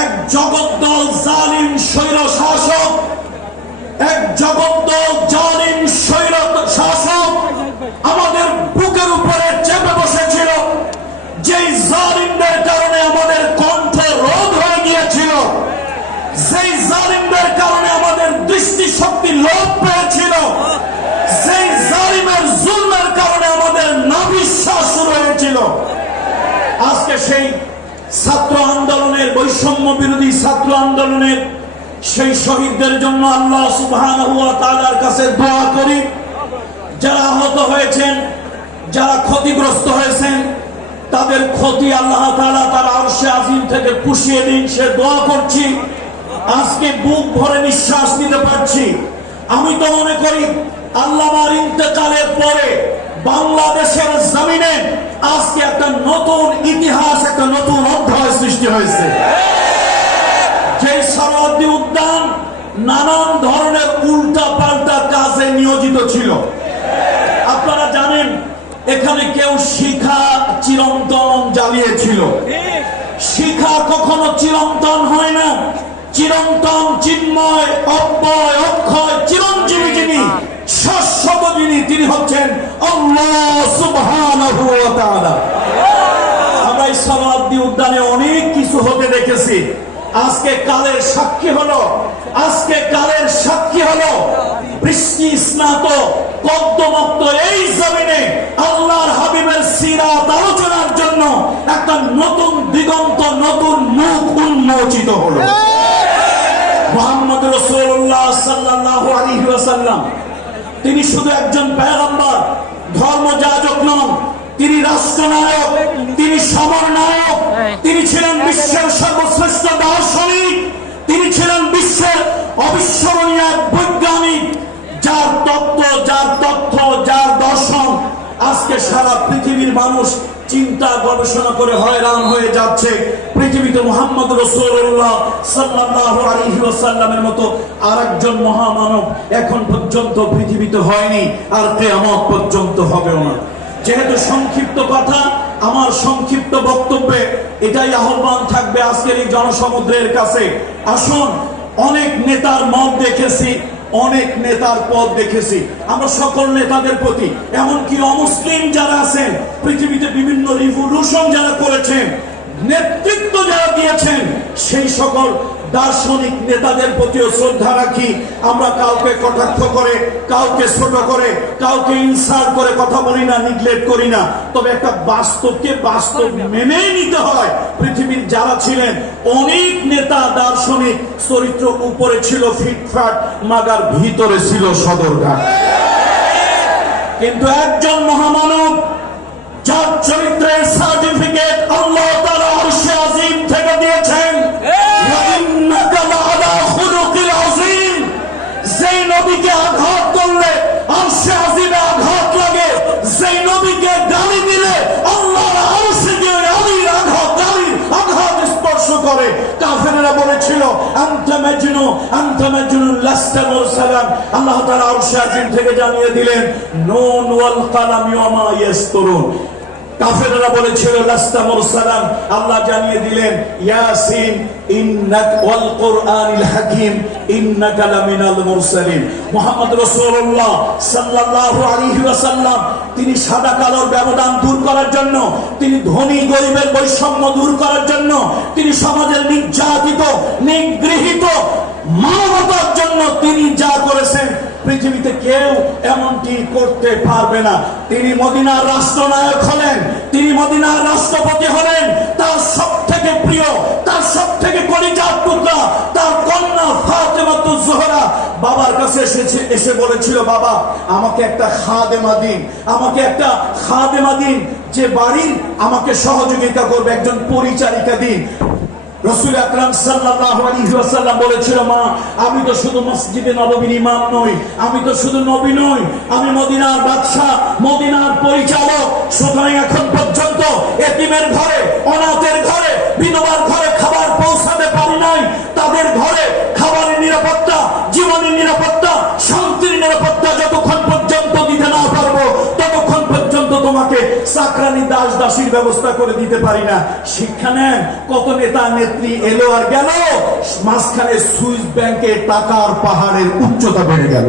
এক জগদ্দল জালিম স্বৈর শাসক, এক জগদ্দল জালিম স্বৈর শাসক আমাদের বুকের উপরে চেপে বসেছিল। যেই জালিমদের কারণে আমাদের কণ্ঠ রোধ হয়ে গিয়েছিল, যেই জালিমদের কারণে আমাদের দৃষ্টি শক্তি লোপ পেয়েছিল, যেই জালিমের জুলমের কারণে আমাদের নাভিশ্বাস শুরু হয়েছিল, আজকে সেই ছাত্র আন্দোলনের, বৈষম্য বিরোধী ছাত্র আন্দোলনের সেই শহীদদের জন্য আল্লাহ সুবহানাহু ওয়া তাআলার কাছে দোয়া করি। যারা আহত হয়েছেন, যারা ক্ষতিগ্রস্ত হয়েছেন, তাদের ক্ষতি আল্লাহ তাআলা তার আরশে আজিম থেকে পুষিয়ে দিন, সে দোয়া করছি। আজকে বুক ভরে নিঃশ্বাস নিতে পারছি। আমি তো মনে করি আল্লামার ইন্তেকালের পরে বাংলাদেশের জমিনে আজকে একটা নতুন ইতিহাস, একটা নতুন অধ্যায় সৃষ্টি হয়েছে। যে সরোয়ার্দী উদ্যান নানান ধরনের উল্টা পাল্টা কাজে নিয়োজিত ছিল। আপনারা জানেন এখানে কেউ শিখা চিরন্তন জ্বালিয়েছিল। শিখা কখনো চিরন্তন হয় না। চিরন্তন, চিন্ময়, অব্যয়, অক্ষয়, চিরঞ্জীবী যিনি, শাশ্বত যিনি, তিনি হচ্ছেন আল্লাহ সুবহানাহু ওয়া তাআলা। আমরা এই সরোয়ার্দী উদ্যানে অনেক কিছু হতে দেখেছি। আজকে কালের সাক্ষী হলো, আজকে কালের সাক্ষী হলো বৃষ্টি স্নাত কদ্দমক্ত এই জমিনে আল্লাহর হাবিবের সিরাত আলোচনার জন্য একটা নতুন দিগন্ত, নতুন মুখ উন্মোচিত হলো। মুহাম্মদ রাসূলুল্লাহ সাল্লাল্লাহু আলাইহি ওয়াসাল্লাম তিনি শুধু একজন পয়গম্বর, ধর্মযাজক নন, তিনি রাষ্ট্রনায়ক, তিনি সমরনায়ক, তিনি ছিলেন বিশ্বের সর্বশ্রেষ্ঠ দার্শনিক, তিনি ছিলেন বিশ্বের অবিস্মরণীয় বৈজ্ঞানিক, যার তত্ত্ব, যার তথ্য, যার দর্শন আজকে সারা পৃথিবীর মানুষ চিন্তা গবেষণা করে হয়রান হয়ে যাচ্ছে। পৃথিবীতে মুহাম্মদ রাসূলুল্লাহ সাল্লাল্লাহু আলাইহি ওয়াসাল্লামের মতো আরেকজন মহামানব এখন পর্যন্ত পৃথিবীতে হয়নি, আর কিয়ামত পর্যন্ত হবেও না। যেহেতু সংক্ষিপ্ত কথা, আমার সংক্ষিপ্ত বক্তব্যে এটাই আহ্বান থাকবে আজকের এই জনসমুদ্রের কাছে। আসুন, অনেক নেতার মত দেখেছি, অনেক নেতার পদ দেখেছি। আমরা সকল নেতাদের প্রতি, এমনকি অমুসলিম যারা আছেন, পৃথিবীতে বিভিন্ন রিভলিউশন যারা করেছেন, নেতৃত্ব যারা দিয়েছেন, সেই সকল দার্শনিক নেতাদের প্রতিও শ্রদ্ধা রাখি। আমরা কাউকে কটাক্ষ করে, কাউকে ছোট করে, কাউকে ইনসাল্ট করে কথা বলি না, নিগলেক্ট করি না। তবে একটা বাস্তবকে বাস্তব মেনেই নিতে হয়। পৃথিবীর যারা ছিলেন অনেক নেতা দার্শনিক, চরিত্র উপরে ছিল ফিটফাট, মাগার ভিতরে ছিল সদরঘাট। কিন্তু একজন মহামানব যার চরিত্রের সার্টিফিকেট আল্লাহ তাআলা আরশে আজিম থেকে দিয়েছেন, যেই নবীকে আঘাত করলে আরশে আজিমে আঘাত লাগে, যেই নবীকে গালি দিলে আল্লাহর আরশে গিয়ে আলীর আঘাত, গালির আঘাত স্পর্শ করে। কাফেররা বলেছিল আনতা মাজনুন, আনতা মাজনুন লাস্তা মুরসালান। আল্লাহ তাআলা আরশে আজিম থেকে জানিয়ে দিলেন নুন ওয়াল কালাম ওয়া মা ইয়াসতুরুন। কাফেররা বলেছিল লাস্তা মুরসালান, আল্লাহ জানিয়ে দিলেন ইয়াসিন ইন্নাকা ওয়াল কুরআনিল হাকীম ইন্নাকা লামিনাল মুরসালিন। মুহাম্মদ রাসূলুল্লাহ সাল্লাল্লাহু আলাইহি ওয়াসাল্লাম তিনি সাদা কালোর ব্যবধান দূর করার জন্য, তিনি ধনী গরিবের বৈষম্য দূর করার জন্য, তিনি সমাজের নির্যাতিত, নিগৃহীত মানবতার জন্য তিনি যা করেছেন পৃথিবীতে কেউ এমনটি করতে পারবে না। তিনি মদিনার রাষ্ট্রনায়ক হলেন, তিনি মদিনার রাষ্ট্রপতি হলেন। তার সবথেকে প্রিয়, তার সবথেকে কলিজার টুকরা, তার কন্যা ফাতেমাতুজ জোহরা বাবার কাছে এসে বলেছিল, বাবা আমাকে একটা খাদেমা দিন, আমাকে একটা খাদেমা দিন, যে বাড়ির আমাকে সহযোগিতা করবে, একজন পরিচারিকা দিন। রাসূল আকরাম সাল্লাল্লাহু আলাইহি ওয়াসাল্লাম বলেছিল, মা আমি তো শুধু মসজিদে নববীর ইমাম নই, আমি তো শুধু নবী নই, আমি মদিনার বাদশা, মদিনার পরিচালক। সুতরাং এখন পর্যন্ত এতিমের ঘরে, অনাথের ঘরে, বিধবার ঘরে খাবার পৌঁছাতে পারি নাই। তাদের ঘরে খাবারের নিরাপত্তা, জীবনের নিরাপত্তা, শান্তির নিরাপত্তা যতক্ষণ পর্যন্ত দিতে না পারবো, ততক্ষণ পর্যন্ত তোমাকে চাকরানি দাস দাসীর ব্যবস্থা করে দিতে পারি না। শিক্ষা নেন, কত নেতা নেত্রী এলো আর গেল, মাঝখানে সুইস ব্যাংকে টাকার পাহাড়ের উচ্চতা বেড়ে গেল।